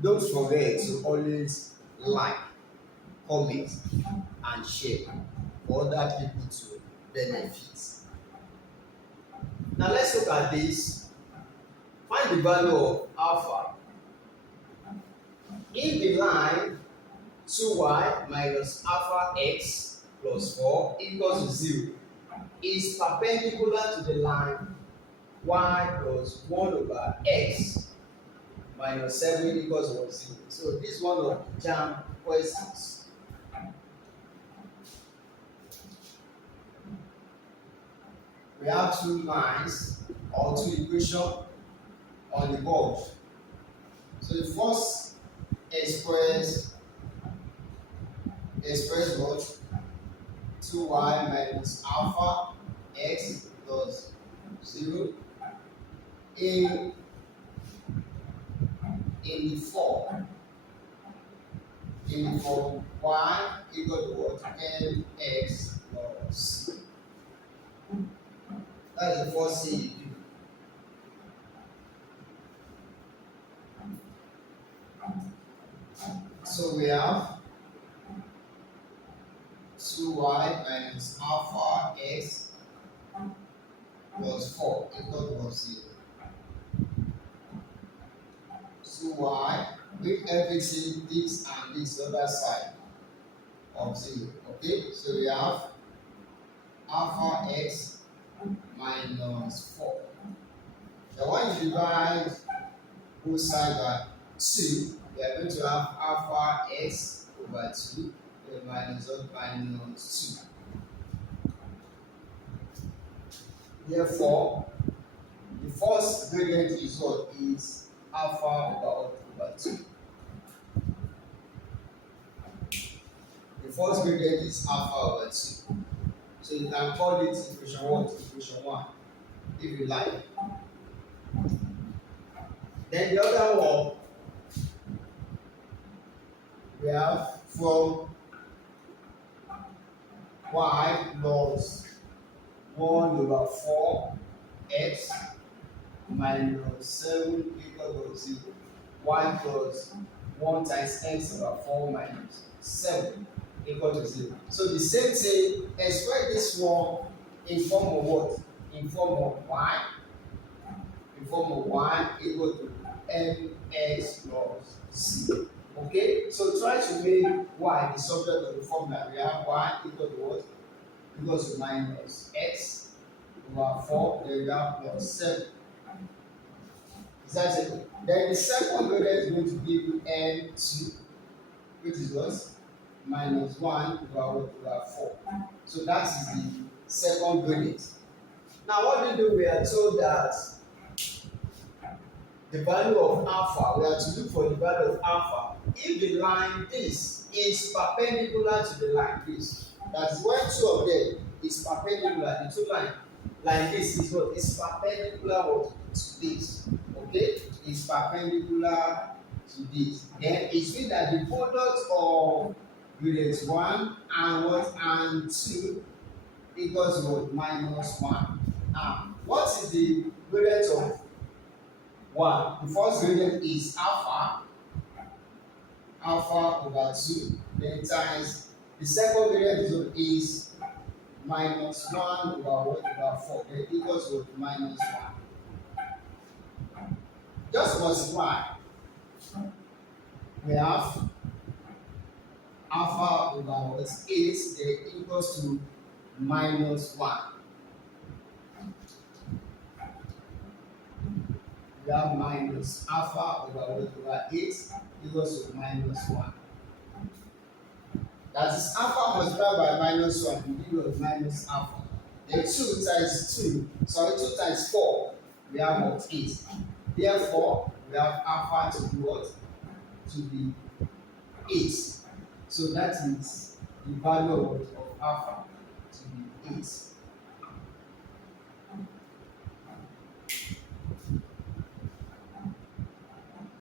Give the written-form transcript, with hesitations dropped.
Don't forget to always like, comment, and share for other people to benefit. Now let's look at this. Find the value of alpha if the line 2y minus alpha x plus 4 equals to 0 is perpendicular to the line y plus 1 over x minus 7 equals to 0. So this is one of the jam questions. We have two lines or two equations on the board. So the first express what? 2y minus alpha x plus 0 in the form y equal to what? Mx plus. That's the first thing you do. So we have 2y minus alpha x plus 4 equal to 0. 2y with everything this and this other side of 0. Okay, so we have alpha x minus 4. So when you divide both sides by 2, we are going to have alpha x over 2 minus 2. Therefore, the first gradient is what? Is alpha over 2. The first gradient is alpha over 2. So you can call it equation 1 to equation 1 if you like. Then the other one, we have from y plus 1 over 4 x minus 7 equal to 0. Y plus 1 times x over 4 minus 7 equal to 0. So the same thing, express this one in form of what? In form of y. In form of y equal to mx plus c. Okay, so try to make y the subject of the formula. We have y equal to what? Equals to minus x over 4, then we have plus 7. Is that it? Then the second gradient is going to give you n2, which is what? Minus 1 over 4. So that is the second gradient. Now what do? We are told that the value of alpha, we are to look for the value of alpha if the line this is perpendicular to the line this. That is when two of them is perpendicular, the two line this is what? Is perpendicular what? To this. Okay? Is perpendicular to this. Then it means that the product of gradient 1 and what? And 2 equals what? Minus 1. Now, what is the gradient of 1? The first gradient is alpha over 2. Then times the second gradient is minus 1 over what? Over 4. Then equals what? Minus 1. Just multiply. We have alpha over what? 8. Then equals to minus 1. We have minus alpha over 8 equals to minus 1. That is alpha multiplied by minus 1 will give us minus alpha. Then 2 times 2, sorry, 2 times 4, we have what? 8. Therefore, we have alpha to be what? To be 8. So that is the value of alpha to be 8.